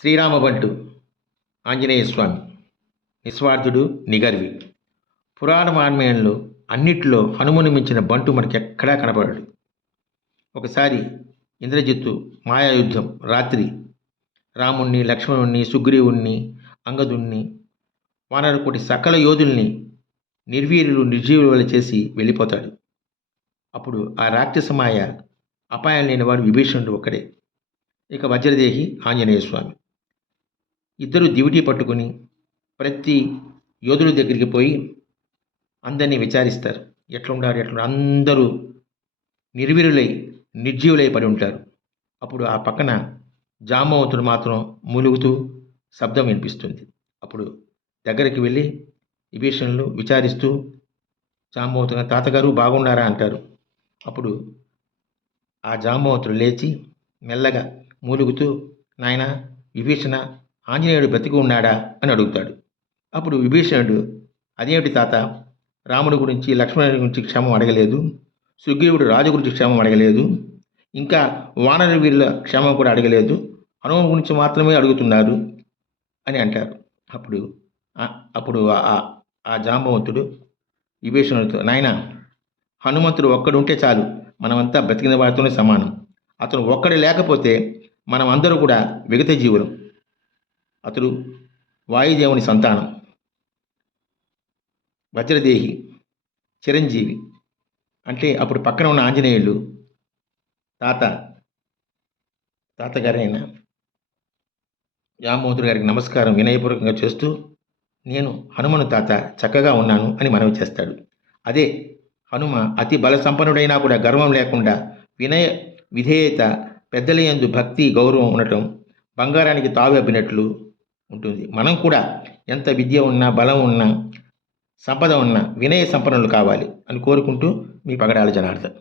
శ్రీరామబంటు ఆంజనేయ స్వామి నిస్వార్థుడు నిగర్వి. పురాణ వాన్మయంలో అన్నిటిలో హనుమను మించిన బంటు మనకెక్కడా కనపడడు. ఒకసారి ఇంద్రజిత్తు మాయాయుద్ధం రాత్రి రాముణ్ణి లక్ష్మణుణ్ణి సుగ్రీవుణ్ణి అంగదుణ్ణి వానరకోటి సకల యోధుల్ని నిర్వీరులు నిర్జీవుల చేసి వెళ్ళిపోతాడు. అప్పుడు ఆ రాక్షస మాయ అపాయం లేనివాడు విభీషణుడు ఒక్కడే. ఇక వజ్రదేహి ఆంజనేయ స్వామి. ఇద్దరు దివిటీ పట్టుకుని ప్రతి యోధుల దగ్గరికి పోయి అందరినీ విచారిస్తారు. ఎట్లుండారు ఎట్లా అందరూ నిర్వీరులై నిర్జీవులై పడి ఉంటారు. అప్పుడు ఆ పక్కన జామవంతుడు మాత్రం మూలుగుతూ శబ్దం వినిపిస్తుంది. అప్పుడు దగ్గరికి వెళ్ళి విభీషణులు విచారిస్తూ జాంబవంతుడు తాతగారు బాగున్నారా? అంటారు. అప్పుడు ఆ జామవంతుడు లేచి మెల్లగా మూలుగుతూ నాయన విభీషణ ఆంజనేయుడు బ్రతికి ఉన్నాడా అని అడుగుతాడు. అప్పుడు విభీషణుడు అదేమిటి తాత? రాముడి గురించి లక్ష్మణుడి గురించి క్షేమం అడగలేదు. సుగ్రీవుడు రాజు గురించి క్షేమం అడగలేదు. ఇంకా వానర వీళ్ళ క్షేమం కూడా అడగలేదు. హనుమ గురించి మాత్రమే అడుగుతున్నారు అని అంటారు. అప్పుడు అప్పుడు ఆ- ఆ- ఆ జాంబవంతుడు విభీషణుడితో నాయన హనుమంతుడు ఒక్కడు ఉంటే చాలు. మనమంతా బ్రతికిన వారితోనే సమానం. అతను ఒక్కడు లేకపోతే మనం అందరూ కూడా విగత జీవులం అతడు వాయుదేవుని సంతానం. వజ్రదేహి చిరంజీవి అంటే అప్పుడు పక్కన ఉన్న ఆంజనేయులు తాత తాతగారైన జామోతుడు గారికి నమస్కారం వినయపూర్వకంగా చేస్తూ నేను హనుమను తాత చక్కగా ఉన్నాను అని మనవి చేస్తాడు. అదే హనుమ అతి బల సంపన్నుడైనా కూడా గర్వం లేకుండా వినయ విధేయత పెద్దలయందు భక్తి గౌరవం ఉండటం బంగారానికి తావి అబ్బినట్లు ఉంటుంది. మనం కూడా ఎంత విద్య ఉన్నా బలం ఉన్నా సంపద ఉన్నా వినయ సంపన్నులు కావాలి అని కోరుకుంటూ మీ పగడాల జనార్దన్.